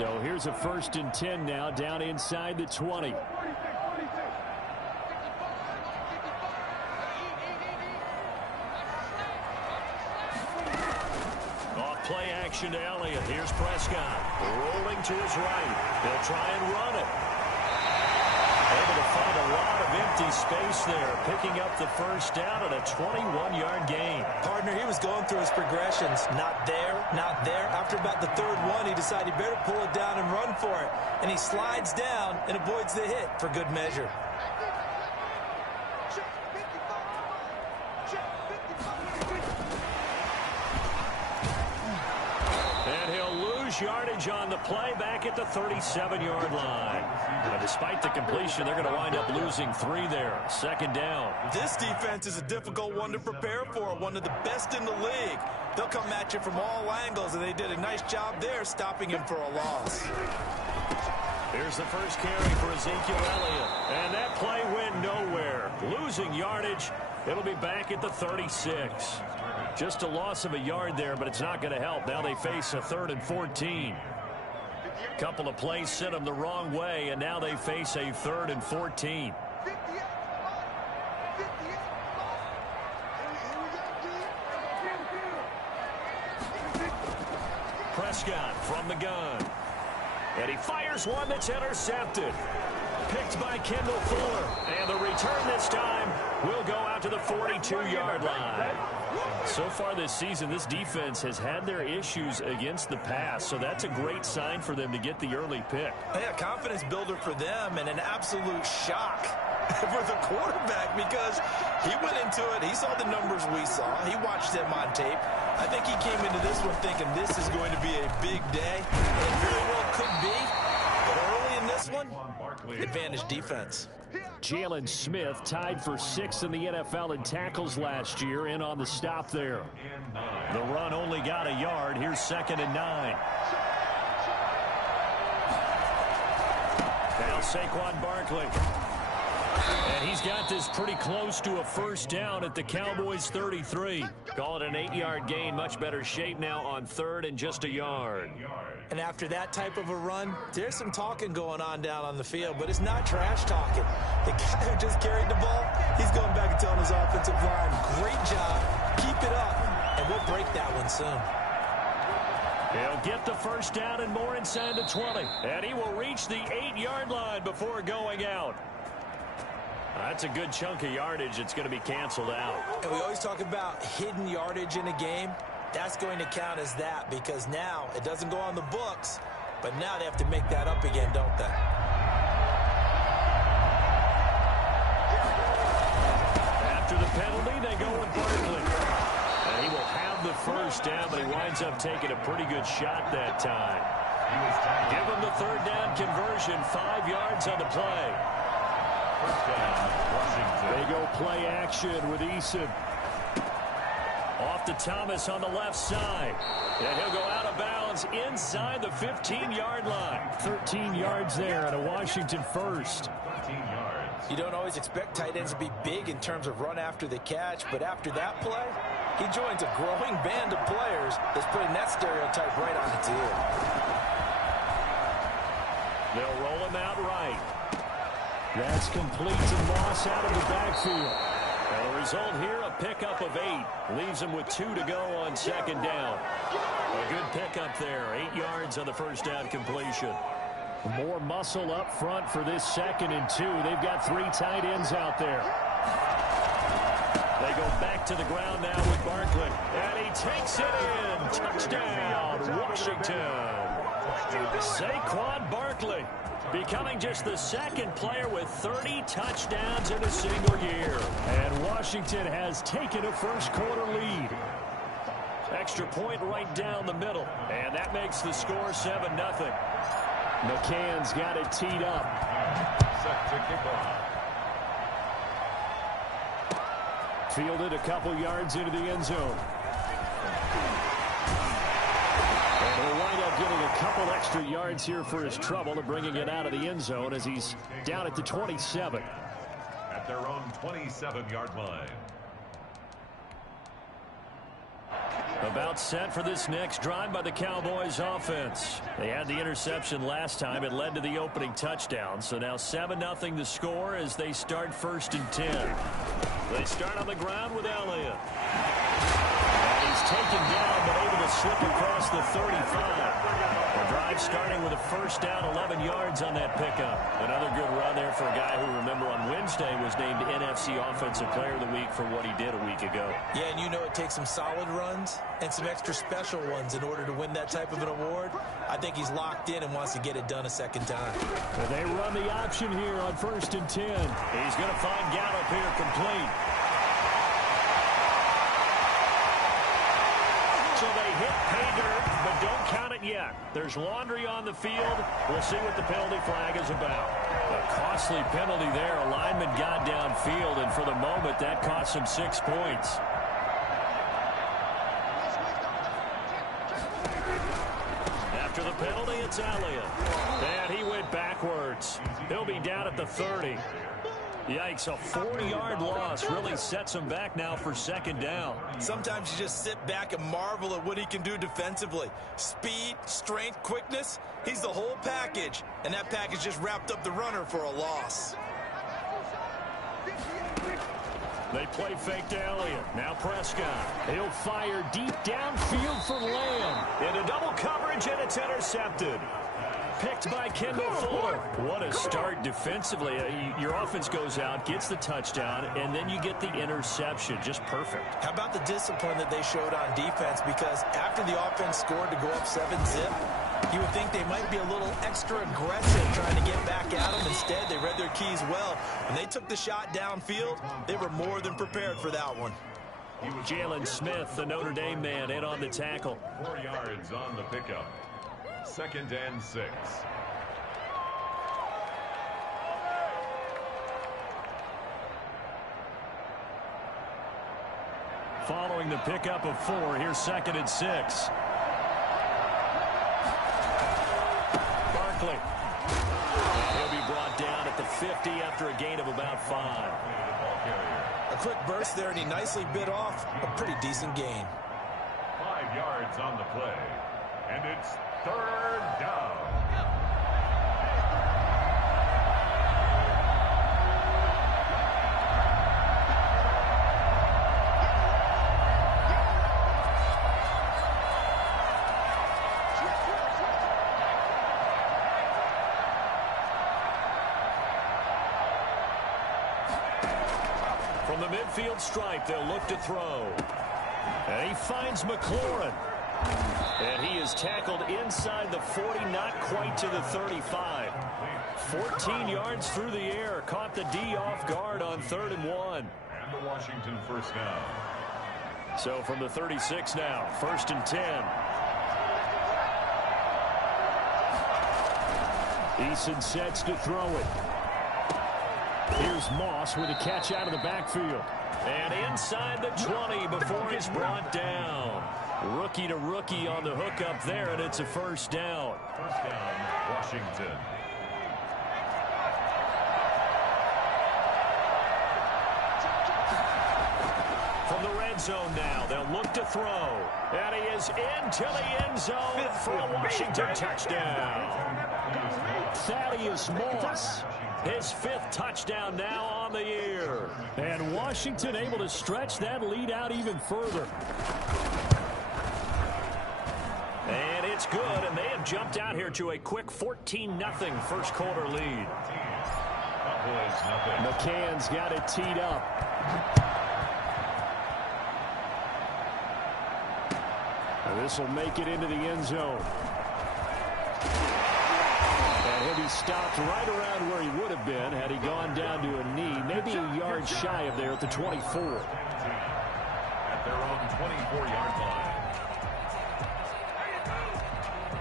So here's a 1st and 10 now, down inside the 20. Off play action to Elliott. Here's Prescott rolling to his right. He'll try and run it. Able to find a lot of empty space there, picking up the 1st down and a 21-yard gain. Partner, he was going through his progressions. Not there, not there. After about the 3rd one, he decided he better pull it down and run for it. And he slides down and avoids the hit for good measure. And he'll lose yardage on the play back at the 37-yard line. And despite the completion, they're going to wind up losing 3 there. 2nd down. This defense is a difficult one to prepare for, one of the best in the league. They'll come at you from all angles, and they did a nice job there stopping him for a loss. Here's the first carry for Ezekiel Elliott. And that play went nowhere. Losing yardage. It'll be back at the 36. Just a loss of a yard there, but it's not going to help. Now they face a 3rd and 14. Couple of plays sent them the wrong way, and now they face a 3rd and 14. Prescott from the gun. And he fires one that's intercepted. Picked by Kendall Fuller. And the return this time will go out to the 42-yard line. So far this season, this defense has had their issues against the pass, so that's a great sign for them to get the early pick. Yeah, confidence builder for them and an absolute shock for the quarterback because he went into it. He saw the numbers we saw. He watched them on tape. I think he came into this one thinking this is going to be a big day. And it very well could be. But early in this one, advantage defense. Jalen Smith tied for 6th in the NFL in tackles last year, in on the stop there. The run only got a yard. Here's 2nd and 9. Now Saquon Barkley. And he's got this pretty close to a 1st down at the Cowboys' 33. Call it an 8-yard gain. Much better shape now on 3rd and just a yard. And after that type of a run, there's some talking going on down on the field, but it's not trash talking. The guy who just carried the ball, he's going back and telling his offensive line, great job, keep it up, and we'll break that one soon. He'll get the 1st down and more inside the 20. And he will reach the 8-yard line before going out. That's a good chunk of yardage. It's going to be canceled out. And we always talk about hidden yardage in a game. That's going to count as that because now it doesn't go on the books, but now they have to make that up again, don't they? After the penalty, they go with Barkley. And he will have the 1st down, but he winds up taking a pretty good shot that time. Give him the 3rd down conversion, 5 yards on the play. They go play action with Eason. Off to Thomas on the left side. And he'll go out of bounds inside the 15-yard line. 13 yards there and a Washington 1st. You don't always expect tight ends to be big in terms of run after the catch, but after that play, he joins a growing band of players that's putting that stereotype right on its ear. They'll roll him out right. That's complete to Moss out of the backfield. And the result here, a pickup of 8. Leaves him with 2 to go on 2nd down. A good pickup there. 8 yards on the 1st down completion. More muscle up front for this 2nd and 2. They've got 3 tight ends out there. They go back to the ground now with Barkley. And he takes it in. Touchdown, Washington. Saquon Barkley becoming just the 2nd player with 30 touchdowns in a single year. And Washington has taken a 1st quarter lead. Extra point right down the middle. And that makes the score 7-0. McCann's got it teed up. Set to kick off. Fielded a couple yards into the end zone. And he'll wind up getting a couple extra yards here for his trouble and bringing it out of the end zone as he's down at the 27. At their own 27-yard line. About set for this next drive by the Cowboys offense. They had the interception last time. It led to the opening touchdown. So now 7-0 the score as they start 1st and 10. They start on the ground with Elliott. And he's taken down but able to slip across the 35. The drive starting with a 1st down, 11 yards on that pickup. Another good run there for a guy who, remember, on Wednesday was named NFC Offensive Player of the Week for what he did a week ago. Yeah, and you know it takes some solid runs and some extra special ones in order to win that type of an award. I think he's locked in and wants to get it done a second time. They run the option here on 1st and 10. He's going to find Gallup here complete. So they hit pay dirt, but don't count it yet. There's laundry on the field. We'll see what the penalty flag is about. A costly penalty there. A lineman got downfield, and for the moment, that cost him 6 points. After the penalty, it's Elliott. And he went backwards. He'll be down at the 30. Yikes, a 4-yard loss really sets him back now for 2nd down. Sometimes you just sit back and marvel at what he can do defensively. Speed, strength, quickness, he's the whole package. And that package just wrapped up the runner for a loss. They play fake to Elliott. Now Prescott. He'll fire deep downfield for Lamb. Into double coverage, and it's intercepted. Picked by Kendall Fuller. What a start defensively. Your offense goes out, gets the touchdown, and then you get the interception. Just perfect. How about the discipline that they showed on defense? Because after the offense scored to go up 7-zip, you would think they might be a little extra aggressive trying to get back at them. Instead, they read their keys well. When they took the shot downfield, they were more than prepared for that one. Jalen Smith, the Notre Dame man, in on the tackle. 4 yards on the pickup. 2nd and 6. Following the pickup of 4, here's 2nd and 6. Barkley. He'll be brought down at the 50 after a gain of about 5. A quick burst there, and he nicely bit off a pretty decent gain. 5 yards on the play. And it's 3rd down. From the midfield stripe, they'll look to throw. And he finds McLaurin. And he is tackled inside the 40, not quite to the 35. 14 yards through the air. Caught the D off guard on 3rd and 1. And the Washington 1st down. So from the 36 now, 1st and 10. Eason sets to throw it. Here's Moss with a catch out of the backfield. And inside the 20 before he's brought down. Rookie to rookie on the hook up there, and it's a 1st down. 1st down, Washington. From the red zone now, they'll look to throw. And he is into the end zone for a Washington touchdown. Thaddeus Moss, his 5th touchdown now on the year. And Washington able to stretch that lead out even further. And it's good, and they have jumped out here to a quick 14-0 1st quarter lead. McCann's got it teed up. And this will make it into the end zone. And he'll be stopped right around where he would have been had he gone down to a knee, maybe a yard shy of there at the 24. At their own 24-yard line.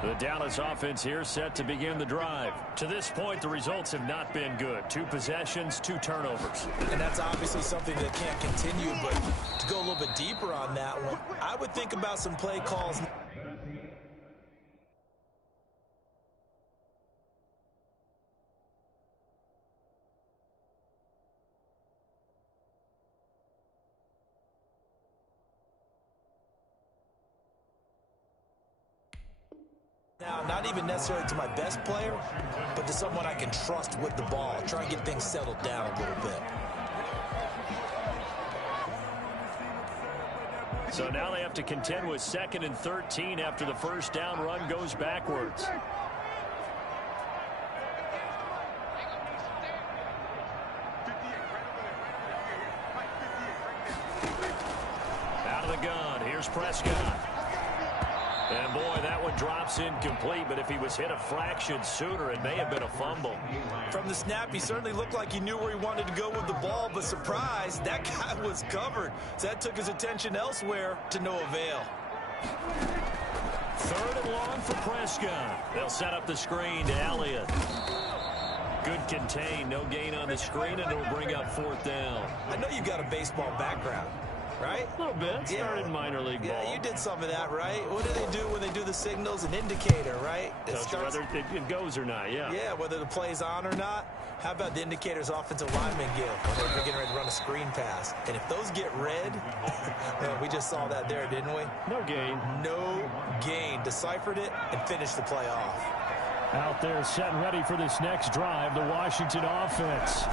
The Dallas offense here set to begin the drive. To this point, the results have not been good. 2 possessions, 2 turnovers. And that's obviously something that can't continue, but to go a little bit deeper on that one, I would think about some play calls. Now, not even necessarily to my best player, but to someone I can trust with the ball. Try and get things settled down a little bit. So now they have to contend with 2nd and 13 after the first down run goes backwards. Out of the gun, here's Prescott. And boy, that one drops incomplete, but if he was hit a fraction sooner, it may have been a fumble. From the snap, he certainly looked like he knew where he wanted to go with the ball, but surprise, that guy was covered. So that took his attention elsewhere to no avail. 3rd and long for Prescott. They'll set up the screen to Elliott. Good contain, no gain on the screen, and it'll bring up 4th down. I know you've got a baseball background, right? A little bit. Started in minor league ball. Yeah, you did some of that, right? What do they do when they do the signals? An indicator, right? Whether it goes or not, yeah. Yeah, whether the play's on or not. How about the indicators offensive linemen give when they're getting ready to run a screen pass? And if those get red, man, we just saw that there, didn't we? No gain. No gain. Deciphered it and finished the play off. Out there set and ready for this next drive, the Washington offense.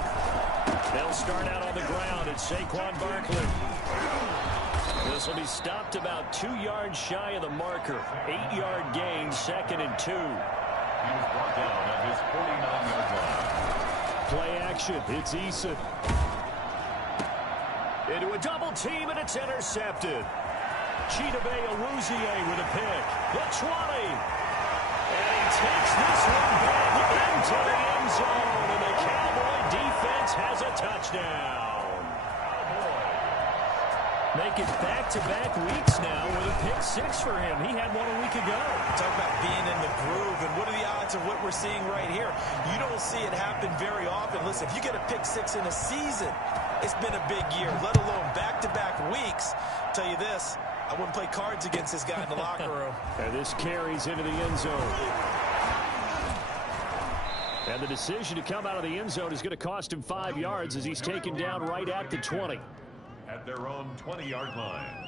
They'll start out on the ground. It's Saquon Barkley. This will be stopped about 2 yards shy of the marker. 8-yard gain, 2nd and 2. He was brought down at his 49-yard line. Play action. It's Eason. Into a double team, and it's intercepted. Chidobe Awuzie with a pick. The 20. And he takes this one back into the end zone, and the Cowboy defense has a touchdown. Make it back-to-back weeks now with a pick 6 for him. He had one a week ago. Talk about being in the groove, and what are the odds of what we're seeing right here? You don't see it happen very often. Listen, if you get a pick 6 in a season, it's been a big year, let alone back-to-back weeks. Tell you this, I wouldn't play cards against this guy in the locker room. And this carries into the end zone. And the decision to come out of the end zone is going to cost him 5 yards as he's taken down right at the 20. At their own 20-yard line.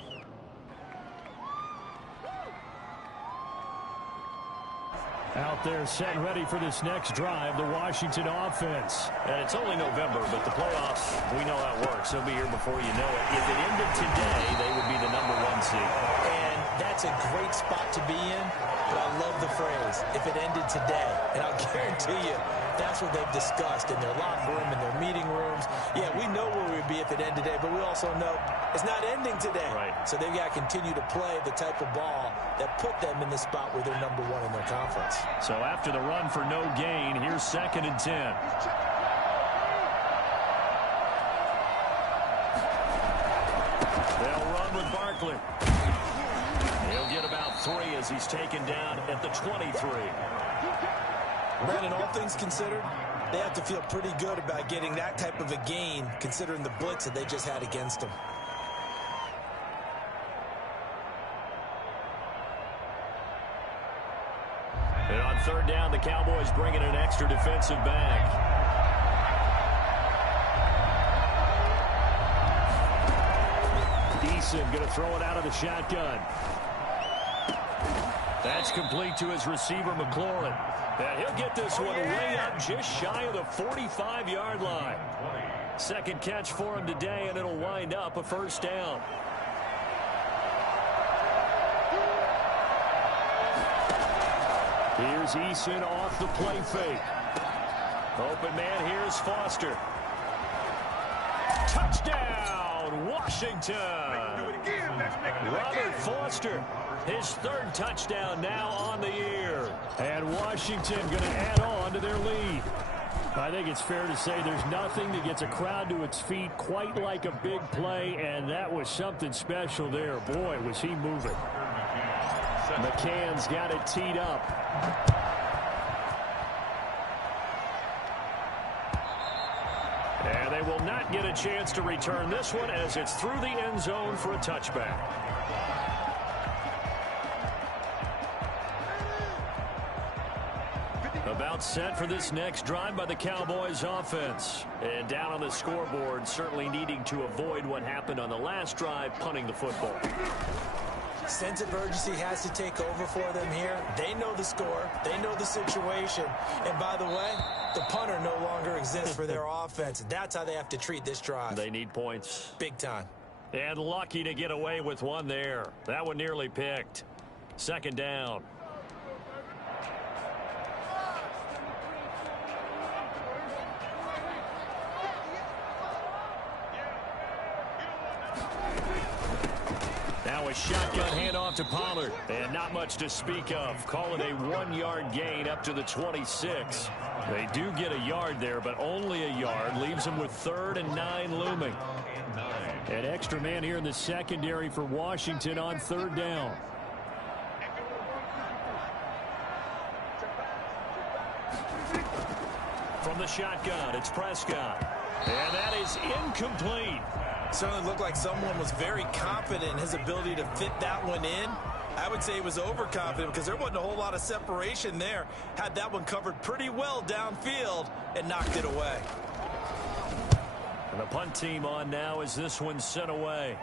Out there set and ready for this next drive, the Washington offense. And it's only November, but the playoffs, we know how it works. They'll be here before you know it. If it ended today, they would be the #1 seed. And that's a great spot to be in, but I love the phrase, if it ended today. And I'll guarantee you, that's what they've discussed in their locker room, in their meeting rooms. Yeah, we know where we'd be if it ended today, but we also know it's not ending today. Right. So they've got to continue to play the type of ball that put them in the spot where they're #1 in their conference. So after the run for no gain, here's 2nd and 10. They'll run with Barkley. He'll get about 3 as he's taken down at the 23. Brandon, all things considered, they have to feel pretty good about getting that type of a gain, considering the blitz that they just had against them. And on 3rd down, the Cowboys bring in an extra defensive back. Eason going to throw it out of the shotgun. That's complete to his receiver, McLaurin. And he'll get this one way up just shy of the 45-yard line. 2nd catch for him today, and it'll wind up a 1st down. Here's Eason off the play fake. Open man, here's Foster. Touchdown, Washington. Robert Foster, his 3rd touchdown now on the year. And Washington going to add on to their lead. I think it's fair to say there's nothing that gets a crowd to its feet quite like a big play, and that was something special there. Boy, was he moving. McCann's got it teed up. And they will not get a chance to return this one as it's through the end zone for a touchback. About set for this next drive by the Cowboys offense. And down on the scoreboard, certainly needing to avoid what happened on the last drive, punting the football. Sense of urgency has to take over for them here. They know the score. They know the situation. And by the way, the punter no longer exists for their offense. That's how they have to treat this drive. They need points. Big time. And lucky to get away with one there. That one nearly picked. Second down. Now a shotgun handoff to Pollard. And not much to speak of. Call it a 1-yard gain up to the 26. They do get a yard there, but only a yard. Leaves them with 3rd and 9 looming. An extra man here in the secondary for Washington on 3rd down. From the shotgun, it's Prescott. And that is incomplete. Certainly looked like someone was very confident in his ability to fit that one in. I would say he was overconfident because there wasn't a whole lot of separation there. Had that one covered pretty well downfield and knocked it away. And the punt team on now as this one's sent away.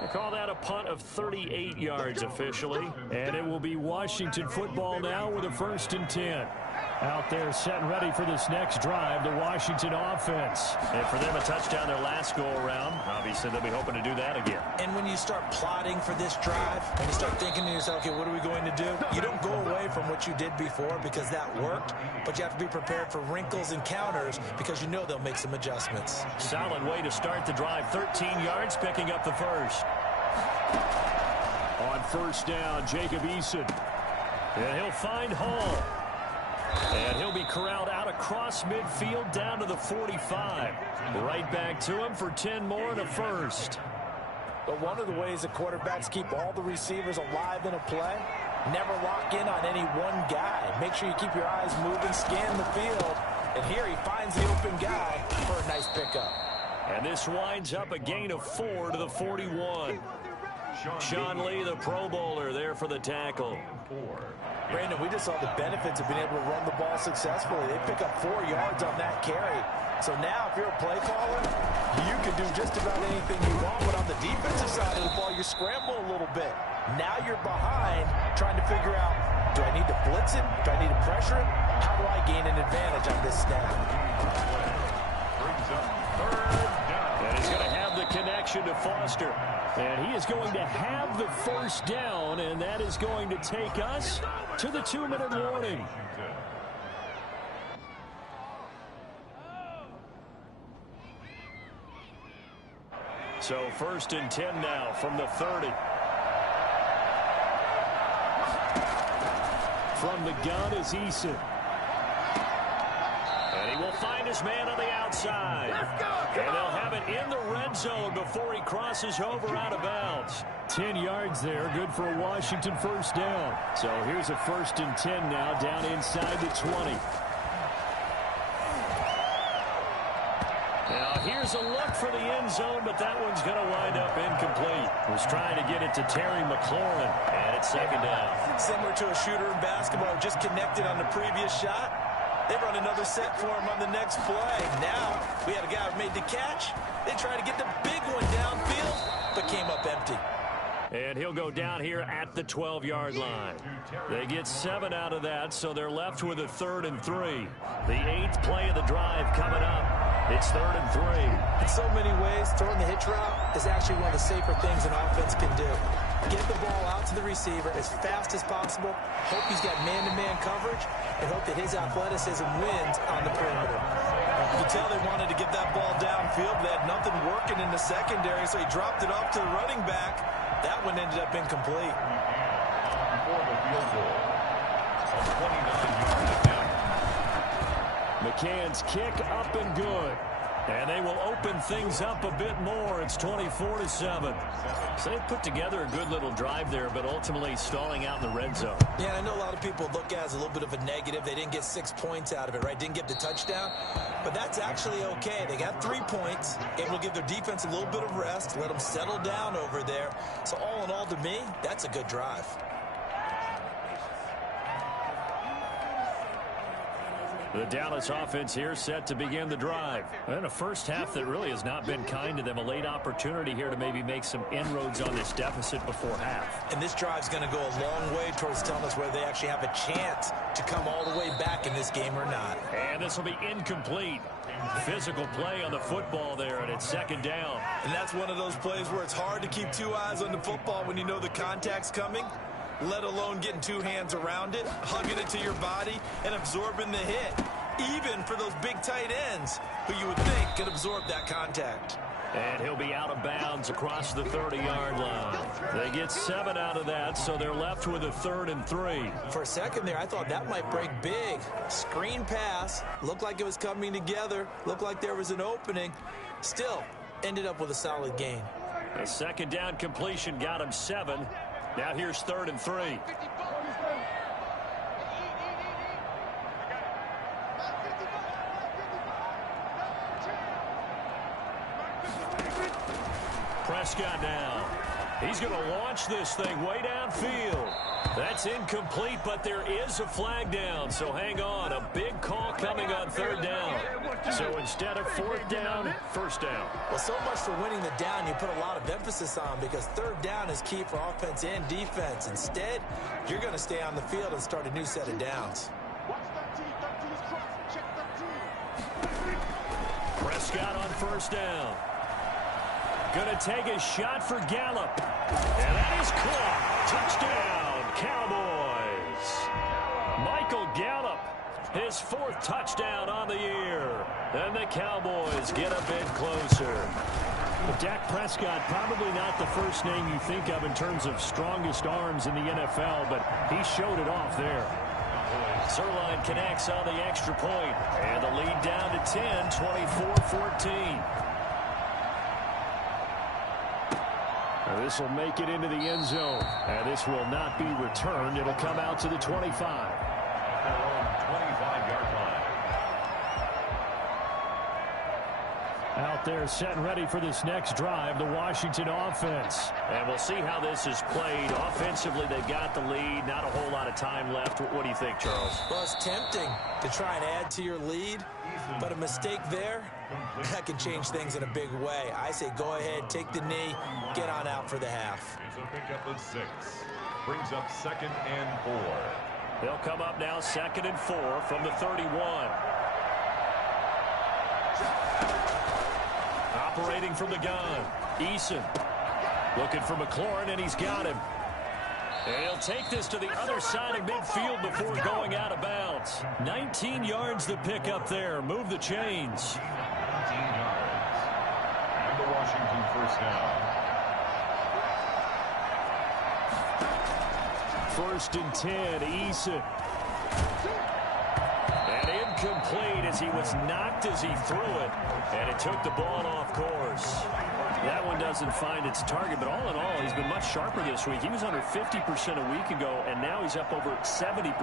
They call that a punt of 38 yards officially. And it will be Washington football now with a 1st and 10. Out there set and ready for this next drive, the Washington offense. And for them, a touchdown their last go-around. Obviously, they'll be hoping to do that again. And when you start plotting for this drive, and you start thinking to yourself, okay, what are we going to do? You don't go away from what you did before because that worked, but you have to be prepared for wrinkles and counters because you know they'll make some adjustments. Solid way to start the drive. 13 yards, picking up the first. On 1st down, Jacob Eason. And he'll find Hall. And he'll be corralled out across midfield down to the 45. Right back to him for 10 more and a first. But one of the ways that quarterbacks keep all the receivers alive in a play, never lock in on any one guy. Make sure you keep your eyes moving, scan the field. And here he finds the open guy for a nice pickup. And this winds up a gain of 4 to the 41. Sean Lee, the Pro Bowler, there for the tackle. Brandon, we just saw the benefits of being able to run the ball successfully. They pick up 4 yards on that carry. So now, if you're a play caller, you can do just about anything you want. But on the defensive side of the ball, you scramble a little bit. Now you're behind, trying to figure out, do I need to blitz him? Do I need to pressure him? How do I gain an advantage on this snap? And he's going to have the connection to Foster. And he is going to have the first down, and that is going to take us to the 2-minute warning. So 1st and 10 now from the 30. From the gun is Eason. And he will find his man on the outside. And they'll have it in the red zone before he crosses over out of bounds. 10 yards there, good for a Washington 1st down. So here's a 1st and 10 now, down inside the 20. Now here's a look for the end zone, but that one's going to wind up incomplete. Was trying to get it to Terry McLaurin, and it's 2nd down. Similar to a shooter in basketball, just connected on the previous shot. They run another set for him on the next play. Now, we had a guy who made the catch. They tried to get the big one downfield, but came up empty. And he'll go down here at the 12-yard line. They get 7 out of that, so they're left with a 3rd and 3. The 8th play of the drive coming up. It's 3rd and 3. In so many ways, throwing the hitch route is actually one of the safer things an offense can do. Get the ball out to the receiver as fast as possible, hope he's got man-to-man coverage, and hope that his athleticism wins on the perimeter. You can tell they wanted to get that ball downfield. They had nothing working in the secondary, so he dropped it off to the running back. That one ended up incomplete. For the field goal. On 29 yards. McCann's kick up and good. And they will open things up a bit more. It's 24-7. So they put together a good little drive there, but ultimately stalling out in the red zone. Yeah, I know a lot of people look at it as a little bit of a negative. They didn't get 6 points out of it, right? Didn't get the touchdown. But that's actually okay. They got 3 points, able to give their defense a little bit of rest, let them settle down over there. So all in all, to me, that's a good drive. The Dallas offense here set to begin the drive. And a first half that really has not been kind to them. A late opportunity here to maybe make some inroads on this deficit before half. And this drive's going to go a long way towards telling us whether they actually have a chance to come all the way back in this game or not. And this will be incomplete. Physical play on the football there, and it's second down. And that's one of those plays where it's hard to keep two eyes on the football when you know the contact's coming, let alone getting two hands around it, hugging it to your body, and absorbing the hit, even for those big tight ends who you would think could absorb that contact. And he'll be out of bounds across the 30-yard line. They get 7 out of that, so they're left with a 3rd and 3. For a second there, I thought that might break big. Screen pass, looked like it was coming together, looked like there was an opening. Still, ended up with a solid gain. A second down completion got him 7. Now here's 3rd and 3. Prescott now. He's going to launch this thing way downfield. That's incomplete, but there is a flag down, so hang on. A big call coming on 3rd down. So instead of 4th down, 1st down. Well, so much for winning the down you put a lot of emphasis on, because 3rd down is key for offense and defense. Instead, you're going to stay on the field and start a new set of downs. Prescott on 1st down. Going to take a shot for Gallup. And that is caught. Touchdown, Cowboys. Michael Gallup, his 4th touchdown on the year. And the Cowboys get a bit closer. Dak Prescott, probably not the first name you think of in terms of strongest arms in the NFL, but he showed it off there. Zuerlein connects on the extra point, and the lead down to 10, 24-14. This will make it into the end zone, and this will not be returned. It'll come out to the 25. At their own 25-yard line. Out there set and ready for this next drive, the Washington offense. And we'll see how this is played. Offensively, they've got the lead. Not a whole lot of time left. What do you think, Charles? Well, it's tempting to try and add to your lead, but a mistake there, that can change things in a big way. I say go ahead, take the knee, get on out for the half. It's a pickup of 6. Brings up 2nd and 4. They'll come up now 2nd and 4 from the 31. Operating from the gun, Eason looking for McLaurin, and he's got him. And he'll take this to the other side of midfield before going out of bounds. 19 yards to pick up there. Move the chains. 19 yards. And the Washington 1st down. 1st and 10, Eason. And incomplete as he was knocked as he threw it. And it took the ball off course. That one doesn't find its target, but all in all, he's been much sharper this week. He was under 50% a week ago, and now he's up over 70%.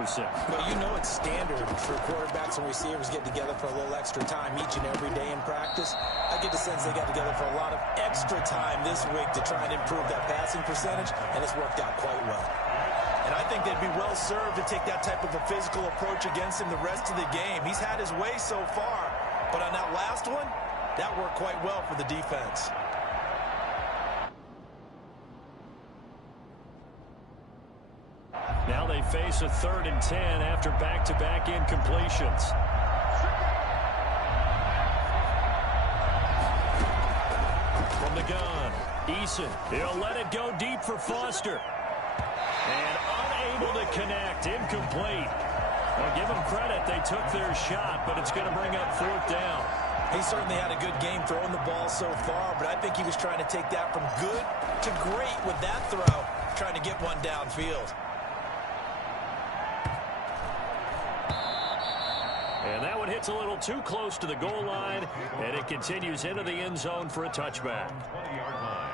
Well, you know it's standard for quarterbacks and receivers get together for a little extra time each and every day in practice. I get the sense they got together for a lot of extra time this week to try and improve that passing percentage, and it's worked out quite well. And I think they'd be well served to take that type of a physical approach against him the rest of the game. He's had his way so far, but on that last one, that worked quite well for the defense. Now they face a 3rd and 10 after back-to-back incompletions. From the gun, Eason. He'll let it go deep for Foster. And unable to connect, incomplete. Well, give them credit, they took their shot, but it's going to bring up 4th down. He certainly had a good game throwing the ball so far, but I think he was trying to take that from good to great with that throw, trying to get one downfield. And that one hits a little too close to the goal line, and it continues into the end zone for a touchback. 20-yard line.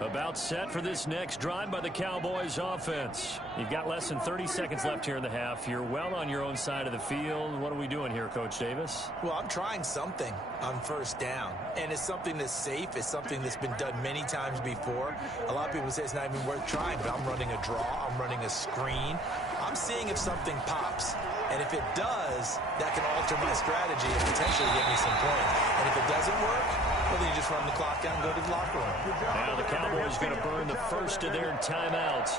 About set for this next drive by the Cowboys offense. You've got less than 30 seconds left here in the half. You're well on your own side of the field. What are we doing here, Coach Davis? Well, I'm trying something on first down, and it's something that's safe. It's something that's been done many times before. A lot of people say it's not even worth trying, but I'm running a draw. I'm running a screen. I'm seeing if something pops. And if it does, that can alter my strategy and potentially get me some points. And if it doesn't work, well, then you just run the clock out and go to the locker room. Now the Cowboys going to burn the first of their timeouts,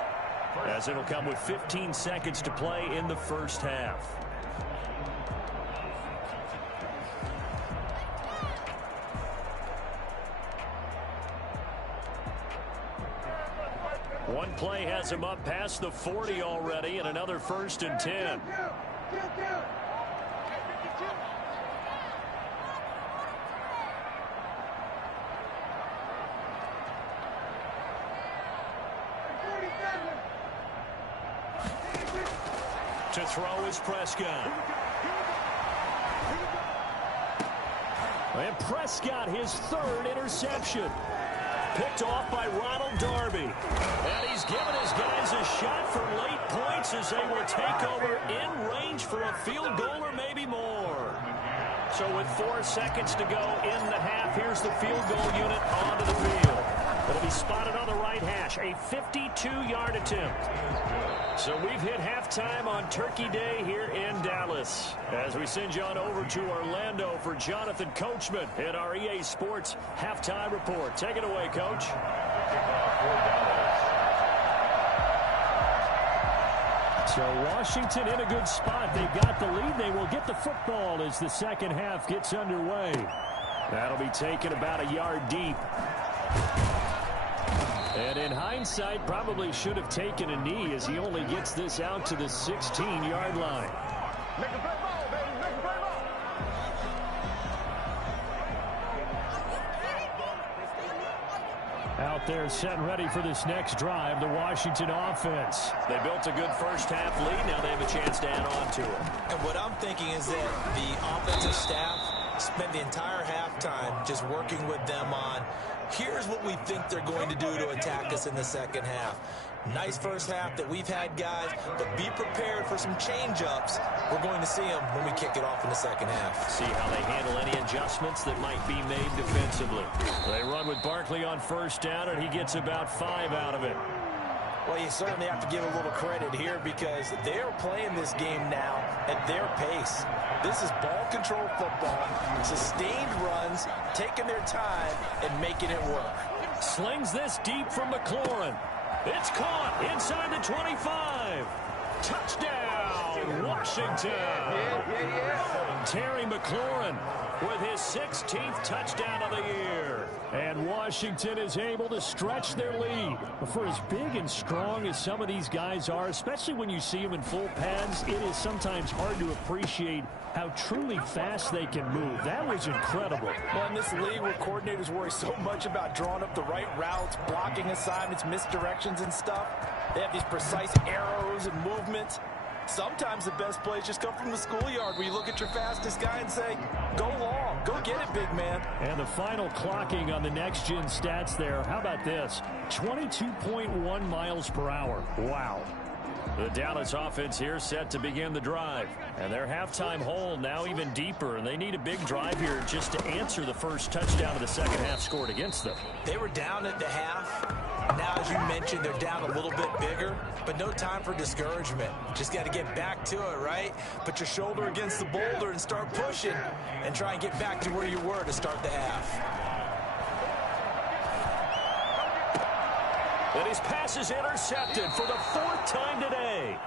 as it'll come with 15 seconds to play in the first half. One play has him up past the 40 already, and another 1st and 10. To throw is Prescott. And Prescott, his 3rd interception. Picked off by Ronald Darby. And he's given his guys a shot for late points as they will take over in range for a field goal or maybe more. So with 4 seconds to go in the half, here's the field goal unit onto the field. It'll be spotted on the right hash, a 52-yard attempt. So we've hit halftime on Turkey Day here in Dallas. As we send you on over to Orlando for Jonathan Coachman in our EA Sports Halftime Report. Take it away, Coach. So Washington in a good spot. They've got the lead. They will get the football as the second half gets underway. That'll be taken about a yard deep. And in hindsight, probably should have taken a knee as he only gets this out to the 16-yard line. Out there set and ready for this next drive, the Washington offense. They built a good first half lead. Now they have a chance to add on to it. And what I'm thinking is that the offensive staff spent the entire halftime just working with them on, here's what we think they're going to do to attack us in the second half. Nice first half that we've had, guys, but be prepared for some change-ups. We're going to see them when we kick it off in the second half. See how they handle any adjustments that might be made defensively. They run with Barkley on first down, and he gets about 5 out of it. Well, you certainly have to give a little credit here because they're playing this game now at their pace. This is ball control football, sustained runs, taking their time and making it work. Slings this deep from McLaurin. It's caught inside the 25. Touchdown, Washington. Terry McLaurin with his 16th touchdown of the year. And Washington is able to stretch their lead. For as big and strong as some of these guys are, especially when you see them in full pads, it is sometimes hard to appreciate how truly fast they can move. That was incredible. Well, in this league where coordinators worry so much about drawing up the right routes, blocking assignments, misdirections and stuff, they have these precise arrows and movements. Sometimes the best plays just come from the schoolyard where you look at your fastest guy and say, go long, go get it, big man. And the final clocking on the next-gen stats there, how about this? 22.1 miles per hour. Wow. The Dallas offense here set to begin the drive. And their halftime hole now even deeper. And they need a big drive here just to answer the first touchdown of the second half scored against them. They were down at the half. Now, as you mentioned, they're down a little bit bigger, but no time for discouragement. Just got to get back to it, right? Put your shoulder against the boulder and start pushing and try and get back to where you were to start the half. And his pass is intercepted for the 4th time today.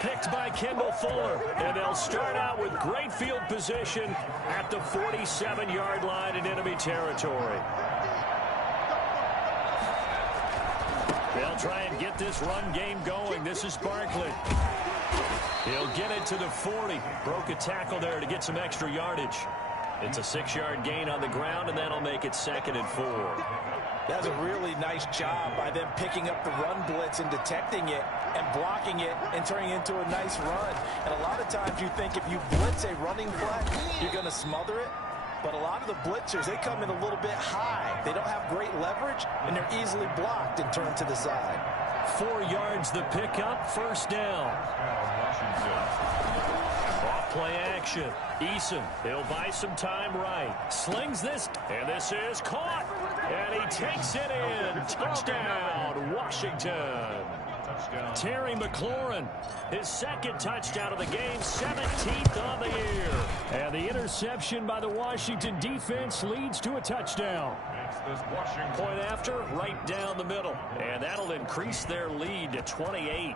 Picked by Kendall Fuller. And they'll start out with great field position at the 47-yard line in enemy territory. They'll try and get this run game going. This is Barkley. He'll get it to the 40. Broke a tackle there to get some extra yardage. It's a 6-yard gain on the ground, and that'll make it 2nd and 4. That's a really nice job by them picking up the run blitz and detecting it and blocking it and turning it into a nice run. And a lot of times you think if you blitz a running flat, you're going to smother it. But a lot of the blitzers, they come in a little bit high. They don't have great leverage, and they're easily blocked and turned to the side. 4 yards the pickup, first down. Off play action. Eason, he'll buy some time right. Slings this, and this is caught. And he takes it in. Touchdown, Washington. Terry McLaurin, his second touchdown of the game, 17th on the year. And the interception by the Washington defense leads to a touchdown. Point after, right down the middle. And that'll increase their lead to 28.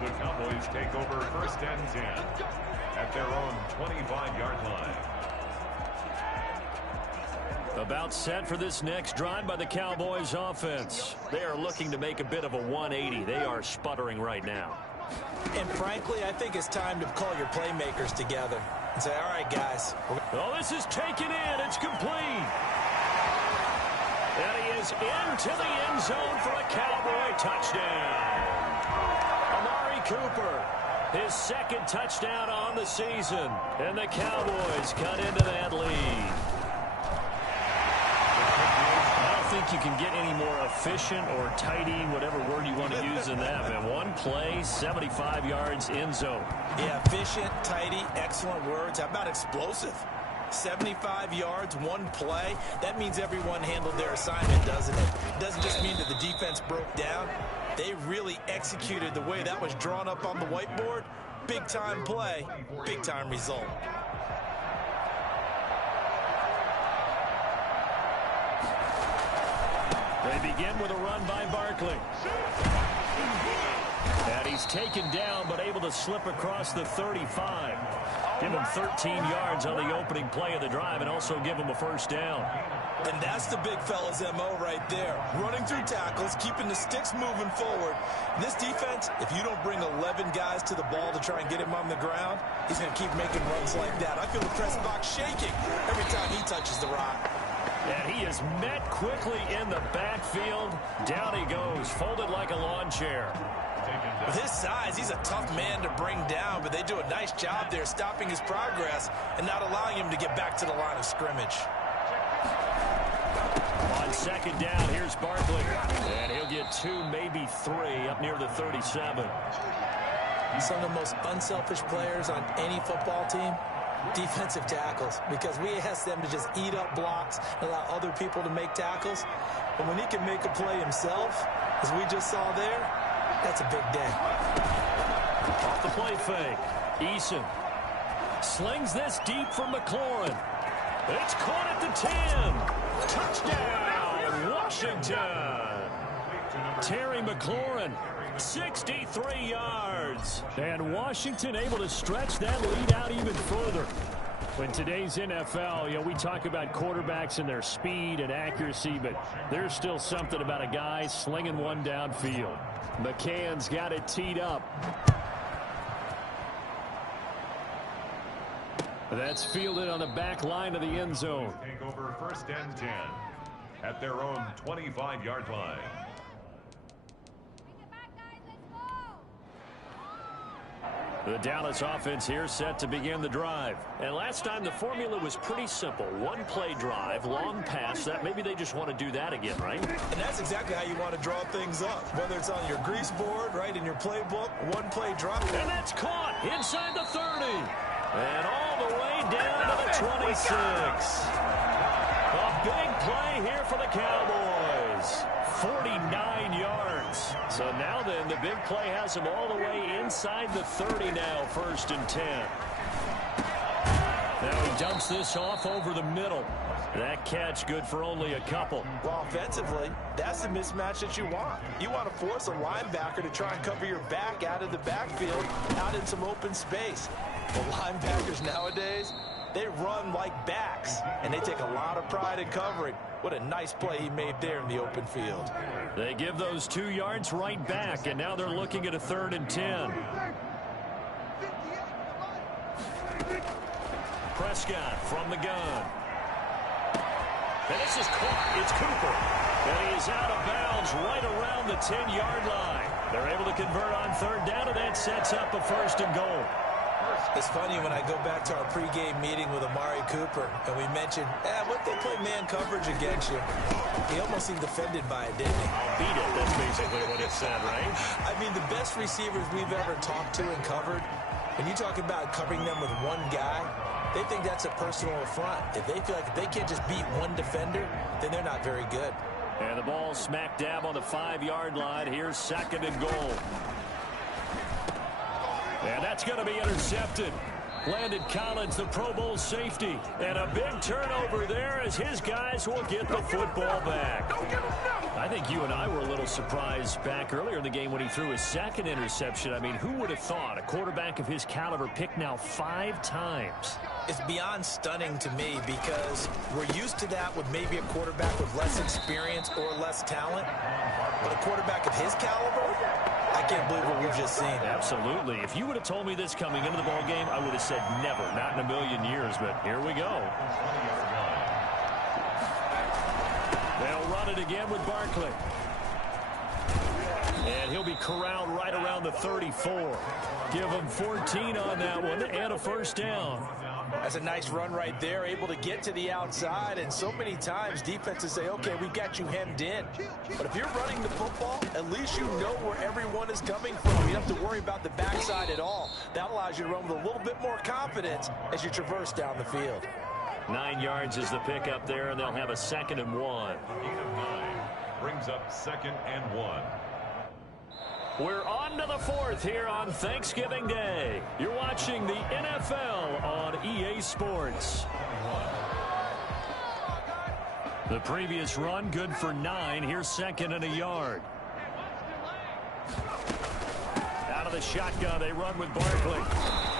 The Cowboys take over first and 10 at their own 25-yard line. About set for this next drive by the Cowboys offense. They are looking to make a bit of a 180. They are sputtering right now. And frankly, I think it's time to call your playmakers together and say, all right, guys. Oh, this is taken in. It's complete. And he is into the end zone for a Cowboy touchdown. Amari Cooper, his second touchdown on the season. And the Cowboys cut into that lead. I don't think you can get any more efficient or tidy, whatever word you want to use in that. Man, one play, 75 yards, end zone. Yeah, efficient, tidy, excellent words. How about explosive? 75 yards, one play. That means everyone handled their assignment, doesn't it? It doesn't just mean that the defense broke down. They really executed the way that was drawn up on the whiteboard. Big-time play, big-time result. They begin with a run by Barkley. And he's taken down, but able to slip across the 35. Give him 13 yards on the opening play of the drive and also give him a first down. And that's the big fella's MO right there. Running through tackles, keeping the sticks moving forward. This defense, if you don't bring 11 guys to the ball to try and get him on the ground, he's going to keep making runs like that. I feel the press box shaking every time he touches the rock. And he is met quickly in the backfield. Down he goes, folded like a lawn chair. With his size, he's a tough man to bring down, but they do a nice job there stopping his progress and not allowing him to get back to the line of scrimmage. On second down, here's Barkley. And he'll get 2, maybe 3 up near the 37. Some of the most unselfish players on any football team, defensive tackles, because we ask them to just eat up blocks, allow other people to make tackles. But when he can make a play himself, as we just saw there, that's a big day. Off the play fake. Eason slings this deep for McLaurin. It's caught at the 10. Touchdown, Washington. Terry McLaurin, 63 yards. And Washington able to stretch that lead out even further. In today's NFL, we talk about quarterbacks and their speed and accuracy, but there's still something about a guy slinging one downfield. McCann's got it teed up. That's fielded on the back line of the end zone. Take over first and 10 at their own 25-yard line. The Dallas offense here set to begin the drive. And last time the formula was pretty simple. One play drive, long pass. That maybe they just want to do that again, right? And that's exactly how you want to draw things up. Whether it's on your grease board, right, in your playbook, one play drop. And that's caught inside the 30. And all the way down to the 26. A big play here for the Cowboys. 49 yards. So now then, the big play has them all the way inside the 30 now, first and 10. Now he dumps this off over the middle. That catch good for only a couple. Well, offensively, that's the mismatch that you want. You want to force a linebacker to try and cover your back out of the backfield, out in some open space. But linebackers nowadays, they run like backs, and they take a lot of pride in covering. What a nice play he made there in the open field. They give those 2 yards right back, and now they're looking at a 3rd and 10. Prescott from the gun. And this is caught. It's Cooper. And he is out of bounds right around the 10-yard line. They're able to convert on third down, and that sets up a 1st and goal. It's funny when I go back to our pregame meeting with Amari Cooper, and we mentioned, what if they play man coverage against you? He almost seemed offended by it, didn't he? Beat it, that's basically what it said, right? I mean, the best receivers we've ever talked to and covered, when you talk about covering them with one guy, they think that's a personal affront. If they feel like if they can't just beat one defender, then they're not very good. And the ball smack dab on the 5-yard line. Here's 2nd and goal. And that's going to be intercepted. Landon Collins, the Pro Bowl safety. And a big turnover there as his guys will get the football back. I think you and I were a little surprised back earlier in the game when he threw his 2nd interception. I mean, who would have thought a quarterback of his caliber picked now 5 times? It's beyond stunning to me because we're used to that with maybe a quarterback with less experience or less talent. But a quarterback of his caliber, I can't believe what we've just seen. Absolutely. If you would have told me this coming into the ball game, I would have said never, not in a million years, but here we go. They'll run it again with Barkley. And he'll be corralled right around the 34. Give him 14 on that one and a 1st down. That's a nice run right there, able to get to the outside, and so many times defenses say, okay, we've got you hemmed in. But if you're running the football, at least you know where everyone is coming from. You don't have to worry about the backside at all. That allows you to run with a little bit more confidence as you traverse down the field. 9 yards is the pickup there, and they'll have a 2nd and 1. 8 of 9 brings up 2nd and 1. We're on to the 4th here on Thanksgiving Day. You're watching the NFL on EA Sports. The previous run, good for 9. Here's 2nd and a yard. Out of the shotgun, they run with Barkley.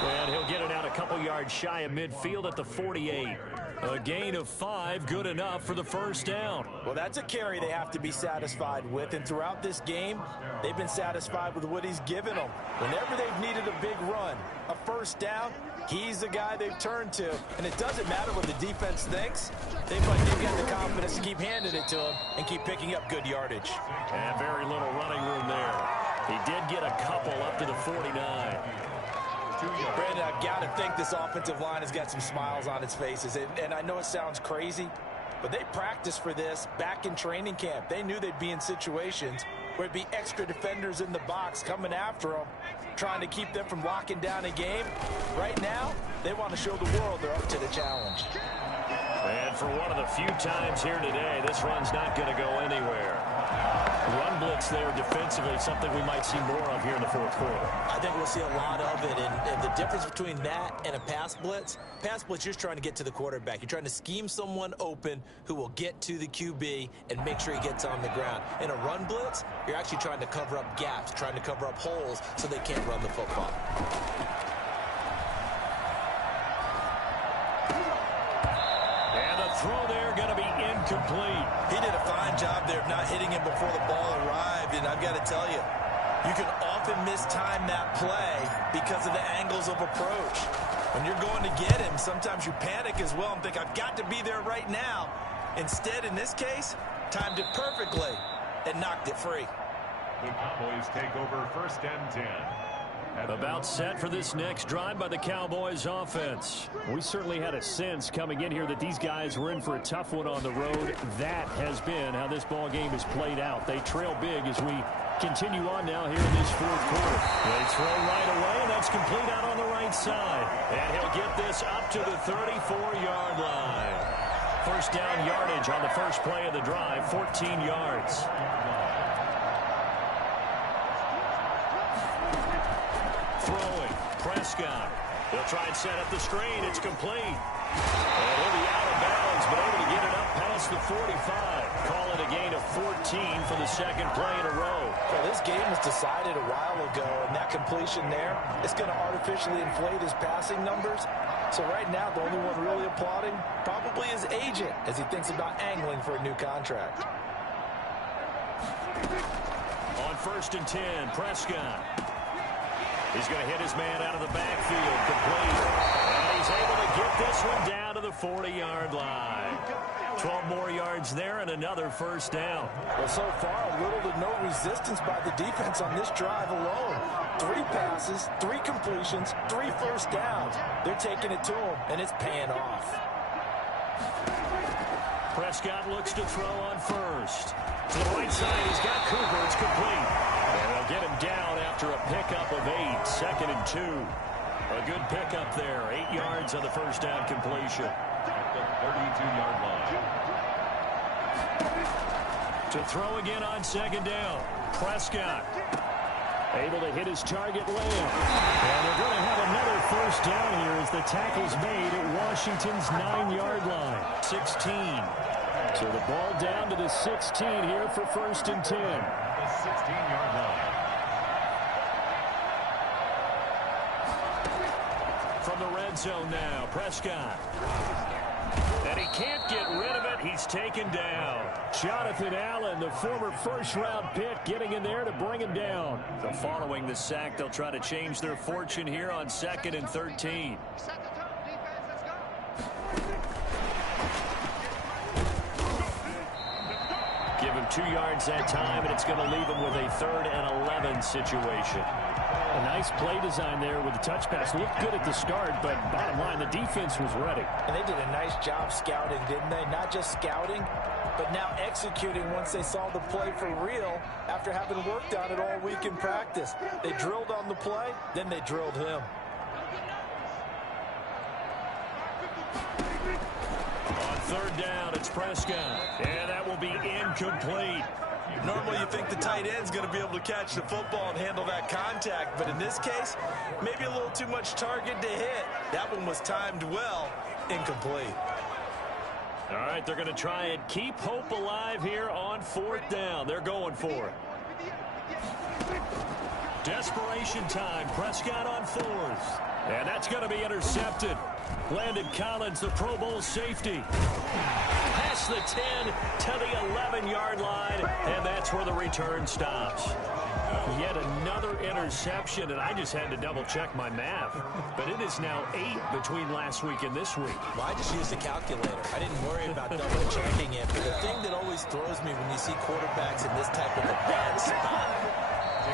And he'll get it out a couple yards shy of midfield at the 48. A gain of 5, good enough for the 1st down. Well, that's a carry they have to be satisfied with, and throughout this game, they've been satisfied with what he's given them. Whenever they've needed a big run, a 1st down, he's the guy they've turned to. And it doesn't matter what the defense thinks. They've got the confidence to keep handing it to him and keep picking up good yardage. And very little running room there. He did get a couple up to the 49. Brandon, I've got to think this offensive line has got some smiles on its faces. And I know it sounds crazy, but they practiced for this back in training camp. They knew they'd be in situations where it'd be extra defenders in the box coming after them, trying to keep them from locking down a game. Right now, they want to show the world they're up to the challenge. And for one of the few times here today, this run's not going to go anywhere. Run blitz there defensively, something we might see more of here in the 4th quarter. I think we'll see a lot of it, and the difference between that and a pass blitz, you're just trying to get to the quarterback. You're trying to scheme someone open who will get to the QB and make sure he gets on the ground. In a run blitz, you're actually trying to cover up gaps, trying to cover up holes so they can't run the football. Throw there going to be incomplete. He did a fine job there of not hitting him before the ball arrived, and I've got to tell you, you can often mistime that play because of the angles of approach. When you're going to get him, sometimes you panic as well and think, I've got to be there right now. Instead, in this case, timed it perfectly and knocked it free. The Cowboys take over 1st and 10. About set for this next drive by the Cowboys offense. We certainly had a sense coming in here that these guys were in for a tough one on the road. That has been how this ball game has played out. They trail big as we continue on now here in this 4th quarter. They throw right away, and that's complete out on the right side. And he'll get this up to the 34-yard line. 1st down yardage on the first play of the drive, 14 yards. Throwing, Prescott. They'll try and set up the screen. It's complete. And he'll be out of bounds, but able to get it up past the 45. Call it a gain of 14 for the 2nd play in a row. Well, this game was decided a while ago, and that completion there is going to artificially inflate his passing numbers. So right now, the only one really applauding probably his agent as he thinks about angling for a new contract. On 1st and 10, Prescott. He's going to hit his man out of the backfield, complete. And he's able to get this one down to the 40-yard line. 12 more yards there and another first down. Well, so far, little to no resistance by the defense on this drive alone. 3 passes, 3 completions, 3 first downs. They're taking it to him, and it's paying off. Prescott looks to throw on first. To the right side, he's got Cooper. It's complete. And they'll get him down after a pickup of 8. 2nd and 2. A good pickup there. 8 yards on the first down completion. At the 32-yard line. To throw again on 2nd down. Prescott able to hit his target Lamb. And they're going to have another first down here as the tackle's made at Washington's 9-yard line. 16. So the ball down to the 16 here for 1st and 10. The 16-yard line. From the red zone now, Prescott. And he can't get rid of it. He's taken down. Jonathan Allen, the former first-round pick, getting in there to bring him down. So following the sack, they'll try to change their fortune here on 2nd and 13. Give him 2 yards that time, and it's going to leave him with a 3rd and 11 situation. A nice play design there with the touch pass. Looked good at the start, but bottom line, the defense was ready. And they did a nice job scouting, didn't they? Not just scouting, but now executing once they saw the play for real after having worked on it all week in practice. They drilled on the play, then they drilled him. On 3rd down, it's Prescott. And that will be incomplete. Normally you think the tight end's going to be able to catch the football and handle that contact, but in this case, maybe a little too much target to hit. That one was timed well, incomplete. All right, they're going to try and keep hope alive here on 4th down. They're going for it. Desperation time. Prescott on 4th. And that's going to be intercepted. Landon Collins, the Pro Bowl safety. Past the 10 to the 11-yard line, and that's where the return stops. Yet another interception, and I just had to double-check my math. But it is now 8 between last week and this week. Well, I just used a calculator. I didn't worry about double-checking it. But the thing that always throws me when you see quarterbacks in this type of a bad spot,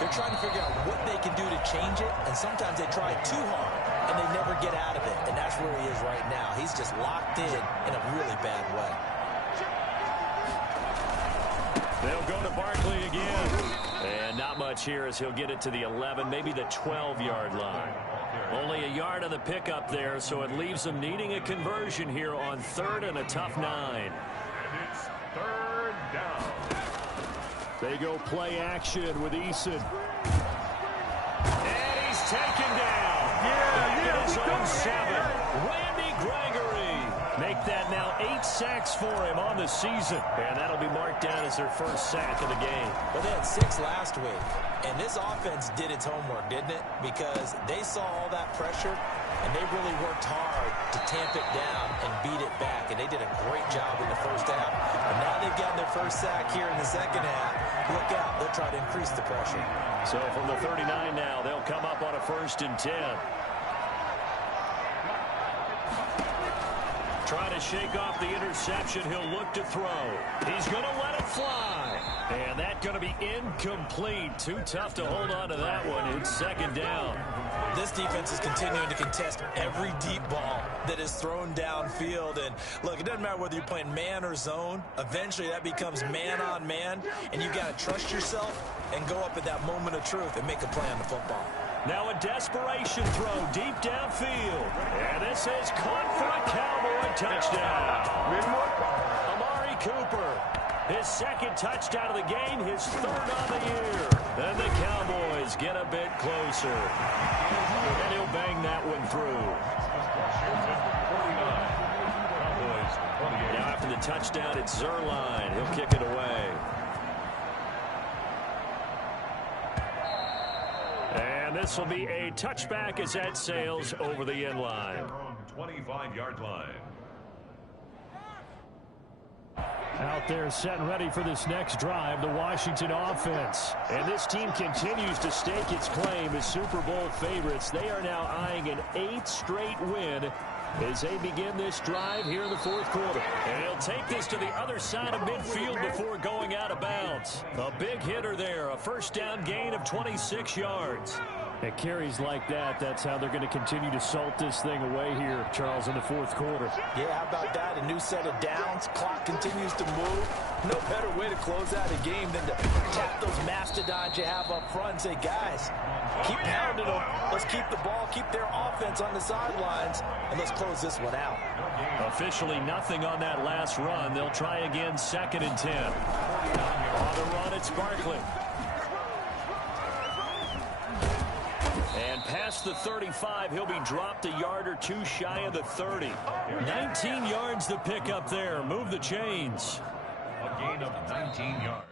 they're trying to figure out what they can do to change it, and sometimes they try too hard, and they never get out of it. And that's where he is right now. He's just locked in a really bad way. They'll go to Barkley again. And not much here as he'll get it to the 11, maybe the 12-yard line. Only a yard on the pickup there, so it leaves them needing a conversion here on 3rd and a tough 9. And it's 3rd down. They go play action with Eason. And he's taken down. Back in his own 7. Randy Gregory. Make that now 8 sacks for him on the season. And that'll be marked down as their first sack of the game. Well, they had 6 last week. And this offense did its homework, didn't it? Because they saw all that pressure, and they really worked hard to tamp it down and beat it back. And they did a great job in the first half. And now they've gotten their first sack here in the second half. Look out. They'll try to increase the pressure. So from the 39 now, they'll come up on a 1st and 10. Trying to shake off the interception. He'll look to throw. He's going to let it fly. And that's going to be incomplete. Too tough to hold on to that one. It's 2nd down. This defense is continuing to contest every deep ball that is thrown downfield. And look, it doesn't matter whether you're playing man or zone. Eventually that becomes man on man. And you got to trust yourself and go up at that moment of truth and make a play on the football. Now a desperation throw deep downfield. And this is caught for a Cowboy touchdown. Amari Cooper, his 2nd touchdown of the game, his 3rd on the year. Then the Cowboys get a bit closer. And he'll bang that one through. Now after the touchdown, it's Zuerlein. He'll kick it away. And this will be a touchback as that sails over the end line. 25-yard line. Out there set and ready for this next drive, the Washington offense. And this team continues to stake its claim as Super Bowl favorites. They are now eyeing an 8th straight win as they begin this drive here in the fourth quarter. And he'll take this to the other side of midfield before going out of bounds. A big hitter there, a first down gain of 26 yards. At carries like that, that's how they're going to continue to salt this thing away here, Charles, in the fourth quarter. Yeah, how about that? A new set of downs. Clock continues to move. No better way to close out a game than to tap those mastodons you have up front and say, guys, keep pounding them. Let's keep the ball, keep their offense on the sidelines, and let's close this one out. Officially nothing on that last run. They'll try again, 2nd and 10. On the run, it's Barkley. And past the 35, he'll be dropped a yard or two shy of the 30. 19 yards to pick up there. Move the chains. A gain of 19 yards.